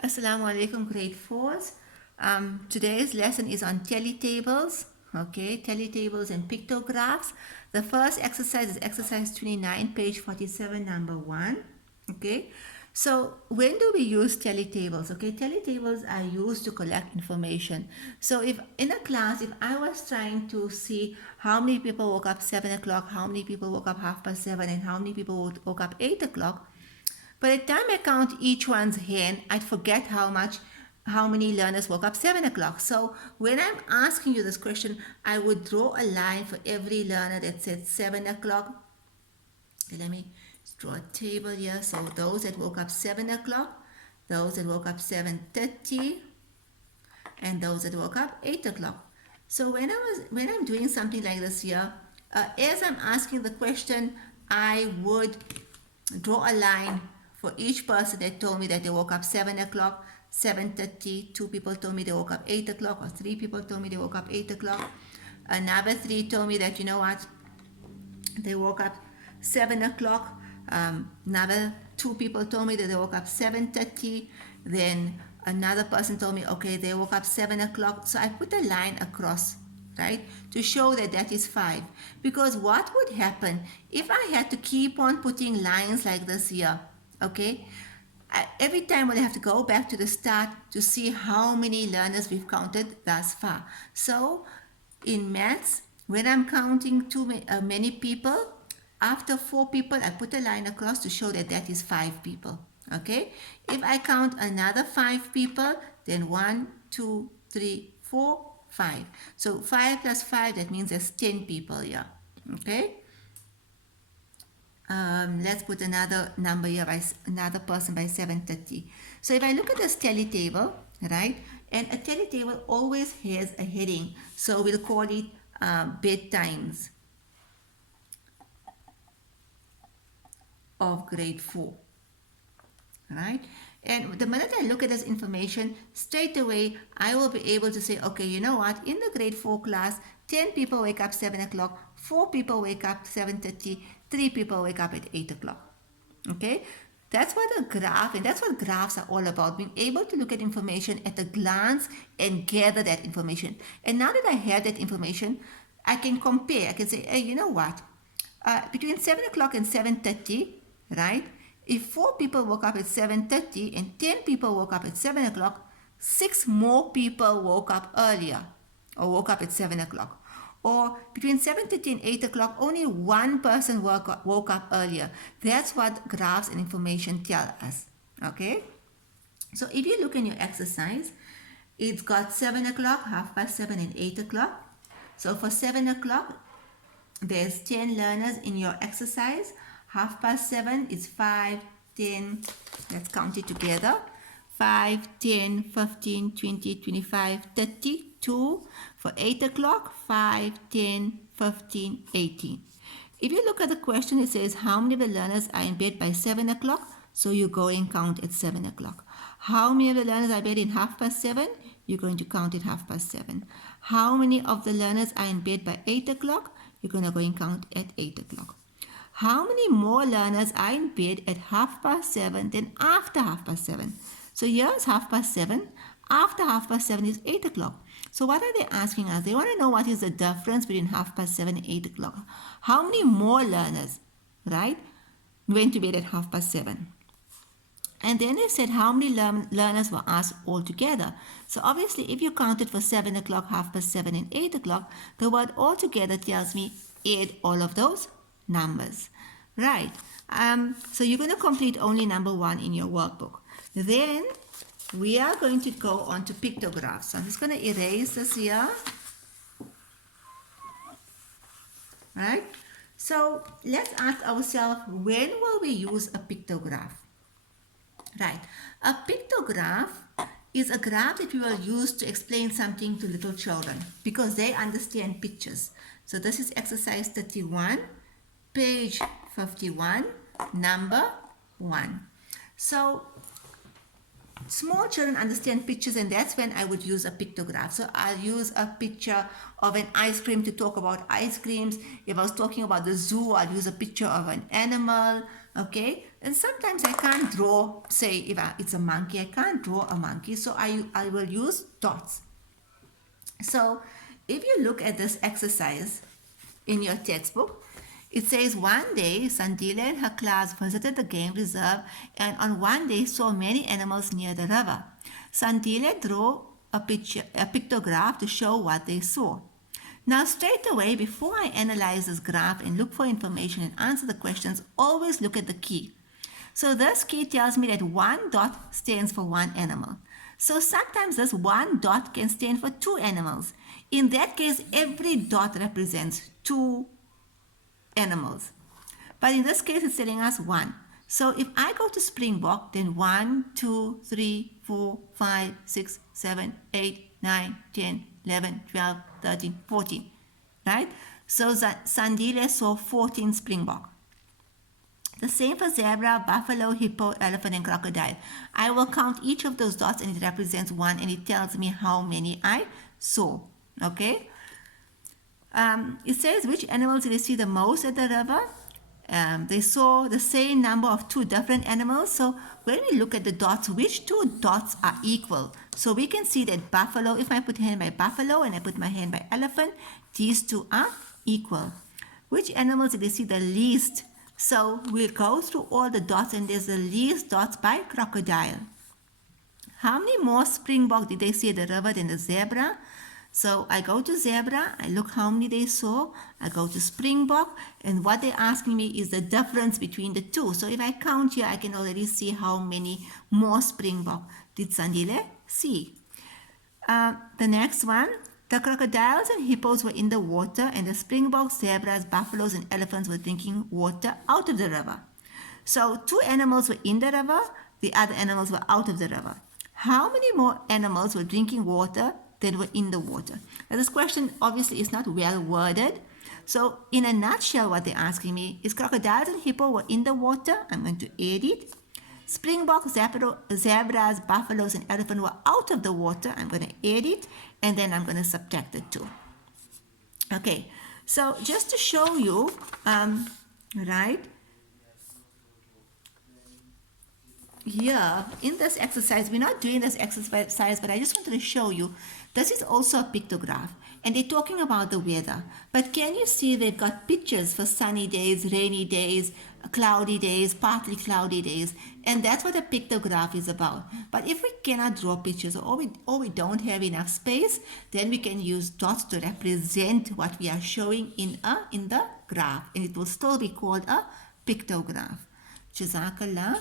Assalamu alaikum, grade 4s. Today's lesson is on teletables. Okay, teletables and pictographs. The first exercise is exercise 29, page 47, number 1. Okay, so when do we use teletables? Okay, teletables are used to collect information. So if in a class, if I was trying to see how many people woke up 7 o'clock, how many people woke up half past 7, and how many people woke up 8 o'clock, by the time I count each one's hand, I'd forget how many learners woke up 7 o'clock. So when I'm asking you this question, I would draw a line for every learner that said 7 o'clock. Okay, let me draw a table here. So those that woke up 7 o'clock, those that woke up 7:30, and those that woke up 8 o'clock. So when I'm doing something like this here, as I'm asking the question, I would draw a line for each person that told me that they woke up 7 o'clock, 7:30. 2 people told me they woke up 8 o'clock, or 3 people told me they woke up 8 o'clock. Another 3 told me that, you know what, they woke up 7 o'clock. Another 2 people told me that they woke up 7:30. Then another person told me, okay, they woke up 7 o'clock. So I put a line across, right, to show that that is 5. Because what would happen if I had to keep on putting lines like this here, okay? Every time we'll have to go back to the start to see how many learners we've counted thus far. So in maths, when I'm counting too many people, after 4 people, I put a line across to show that that is 5 people. Okay? If I count another 5 people, then 1, 2, 3, 4, 5. So 5 plus 5, that means there's 10 people here. Okay? Let's put another number here by another person by 7:30. So if I look at this telletable, right, and a telletable always has a heading, so we'll call it bedtimes of grade 4, right? And the minute I look at this information, straight away I will be able to say, okay, you know what, in the grade 4 class, 10 people wake up 7 o'clock, 4 people wake up 7:30, 3 people wake up at 8 o'clock. Okay? That's what a graph, and that's what graphs are all about, being able to look at information at a glance and gather that information. And now that I have that information, I can compare. I can say, hey, you know what? Between 7 o'clock and 7:30, right? If 4 people woke up at 7:30 and 10 people woke up at 7 o'clock, 6 more people woke up earlier or woke up at 7 o'clock. Or between 7:30 and 8 o'clock, only 1 person woke up earlier. That's what graphs and information tell us. Okay? So if you look in your exercise, it's got 7 o'clock, half past 7, and 8 o'clock. So for 7 o'clock, there's 10 learners in your exercise. Half past 7 is 5, 10, let's count it together. 5, 10, 15, 20, 25, 30, 2. For 8 o'clock, 5, 10, 15, 18. If you look at the question, it says how many of the learners are in bed by 7 o'clock? So you go and count at 7 o'clock. How many of the learners are in bed in half past 7? You're going to count at half past 7. How many of the learners are in bed by 8 o'clock? You're going to go and count at 8 o'clock. How many more learners are in bed at half past 7 than after half past 7? So here's half past 7. After half past 7 is 8 o'clock. So what are they asking us? They want to know what is the difference between half past 7 and 8 o'clock. How many more learners, right, went to bed at half past 7? And then they said how many learners were asked altogether. So obviously if you counted for 7 o'clock, half past 7, and 8 o'clock, the word altogether tells me add all of those numbers. Right. So you're going to complete only number 1 in your workbook. Then we are going to go on to pictographs. So I'm just going to erase this here. Right? So let's ask ourselves, when will we use a pictograph? Right. A pictograph is a graph that we will use to explain something to little children because they understand pictures. So this is exercise 31, page 51, number 1. So small children understand pictures, and that's when I would use a pictograph. So I'll use a picture of an ice cream to talk about ice creams. If I was talking about the zoo, I'll use a picture of an animal. Okay, and sometimes I can't draw, say if it's a monkey, I can't draw a monkey, so I will use dots. So if you look at this exercise in your textbook, it says one day Sandila and her class visited the game reserve and on one day saw many animals near the river. Sandila drew a pictograph to show what they saw. Now, straight away, before I analyze this graph and look for information and answer the questions, always look at the key. So this key tells me that one dot stands for one animal. So sometimes this one dot can stand for two animals. In that case, every dot represents two animals. But in this case, it's telling us one. So if I go to Springbok, then 1, 2, 3, 4, 5, 6, 7, 8, 9, 10, 11, 12, 13, 14. Right? So Sandile saw 14 Springbok. The same for zebra, buffalo, hippo, elephant, and crocodile. I will count each of those dots and it represents one and it tells me how many I saw. Okay? It says which animals did they see the most at the river? They saw the same number of two different animals. So when we look at the dots, which two dots are equal? So we can see that buffalo, if I put hand by buffalo and I put my hand by elephant, these two are equal. Which animals did they see the least? So we'll go through all the dots and there's the least dots by crocodile. How many more springbok did they see at the river than the zebra? So I go to zebra, I look how many they saw, I go to springbok, and what they're asking me is the difference between the two. So if I count here, I can already see how many more springbok did Sandile see. The next one, the crocodiles and hippos were in the water, and the springboks, zebras, buffaloes, and elephants were drinking water out of the river. So two animals were in the river, the other animals were out of the river. How many more animals were drinking water than were in the water? Now this question obviously is not well worded. So in a nutshell, what they're asking me is crocodiles and hippo were in the water. I'm going to add it. Springbok, zebras, buffaloes, and elephant were out of the water. I'm going to add it. And then I'm going to subtract the two. Okay, so just to show you, right, here in this exercise, we're not doing this exercise, but I just wanted to show you, this is also a pictograph. And they're talking about the weather. But can you see they've got pictures for sunny days, rainy days, cloudy days, partly cloudy days. And that's what a pictograph is about. But if we cannot draw pictures or we don't have enough space, then we can use dots to represent what we are showing in the graph. And it will still be called a pictograph. Jazakallah.